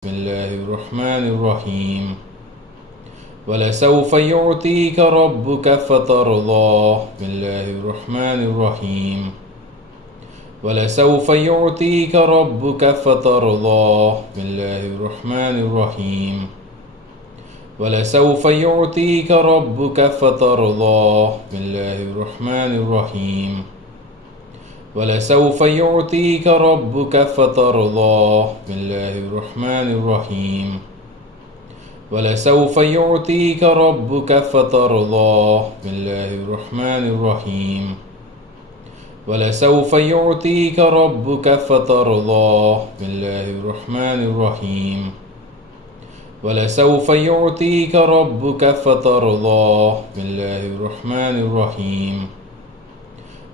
بسم الله الرحمن الرحيم. ولسوف يعطيك ربك فترضى. بسم الله الرحمن الرحيم. ولسوف يعطيك ربك فترضى. بسم الله الرحمن الرحيم. ولسوف يعطيك ربك فترضى. بسم الله الرحمن الرحيم. ولسوف يعطيك ربك فترضى. بسم الله الرحمن الرحيم. ولسوف يعطيك ربك فترضى. بسم الله الرحمن الرحيم. ولسوف يعطيك ربك فترضى. بسم الله الرحمن الرحيم. ولسوف يعطيك ربك فترضى. بسم الله الرحمن الرحيم.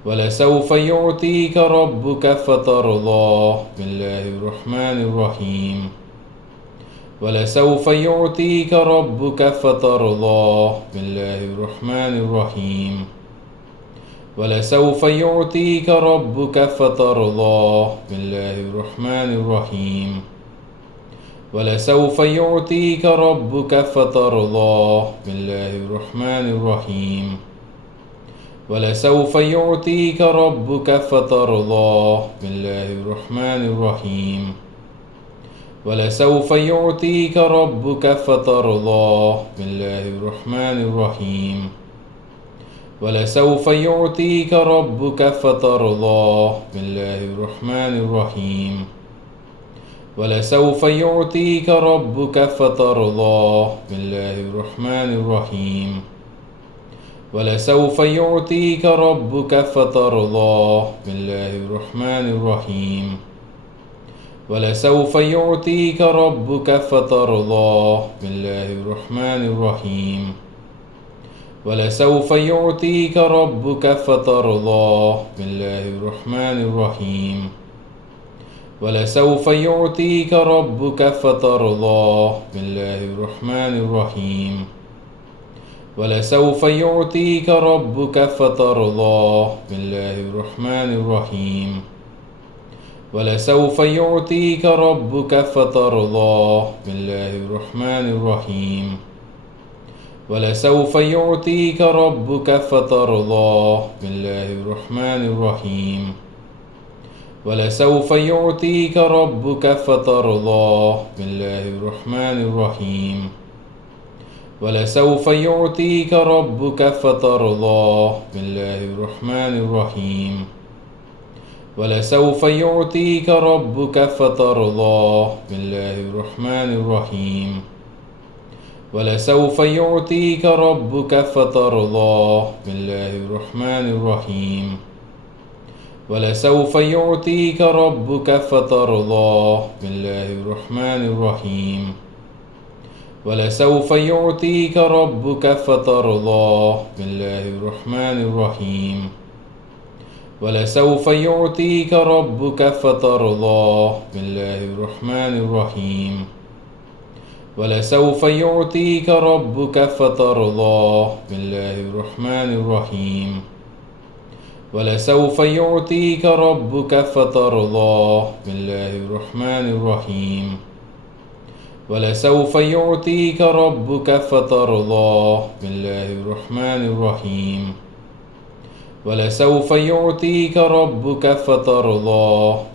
ولسوف يعطيك ربك فترضى. بسم الله الرحمن الرحيم. ولسوف يعطيك ربك فترضى. بسم الله الرحمن الرحيم. ولسوف يعطيك ربك فترضى. بسم الله الرحمن الرحيم. ولسوف يعطيك ربك فترضى. بسم الله الرحمن الرحيم. ولسوف يعطيك ربك فترضى. بسم الله الرحمن الرحيم. ولسوف يعطيك ربك فترضى. بسم الله الرحمن الرحيم. ولسوف يعطيك ربك فترضى. بسم الله الرحمن الرحيم. ولسوف يعطيك ربك فترضى. بسم الله الرحمن الرحيم. ولسوف يعطيك ربك فترضى. بسم الله الرحمن الرحيم. ولسوف يعطيك ربك فترضى. بسم الله الرحمن الرحيم. ولسوف يعطيك ربك فترضى. بسم الله الرحمن الرحيم. ولسوف يعطيك ربك فترضى. بسم الله الرحمن الرحيم. ولسوف يعطيك ربك فترضى. بسم الله الرحمن الرحيم. ولسوف يعطيك ربك فترضى. بسم الله الرحمن الرحيم. ولسوف يعطيك ربك فترضى. بسم الله الرحمن الرحيم. ولسوف يعطيك ربك فترضى. بسم الله الرحمن الرحيم. ولسوف يعطيك ربك فترضى. بسم الله الرحمن الرحيم. ولسوف يعطيك ربك فترضى. بسم الله الرحمن الرحيم. ولسوف يعطيك ربك فترضى. بسم الله الرحمن الرحيم. ولسوف يعطيك ربك فترضى. بسم الله الرحمن الرحيم. ولسوف يعطيك ربك فترضى. بسم الله الرحمن الرحيم. ولسوف يعطيك ربك فترضى. بسم الله الرحمن الرحيم. ولسوف يعطيك ربك فترضى. بسم الله الرحمن الرحيم. ولسوف يعطيك ربك فترضى. بسم الله الرحمن الرحيم. ولسوف يعطيك ربك فترضى. بسم الله الرحمن الرحيم. ولسوف يعطيك ربك فترضى.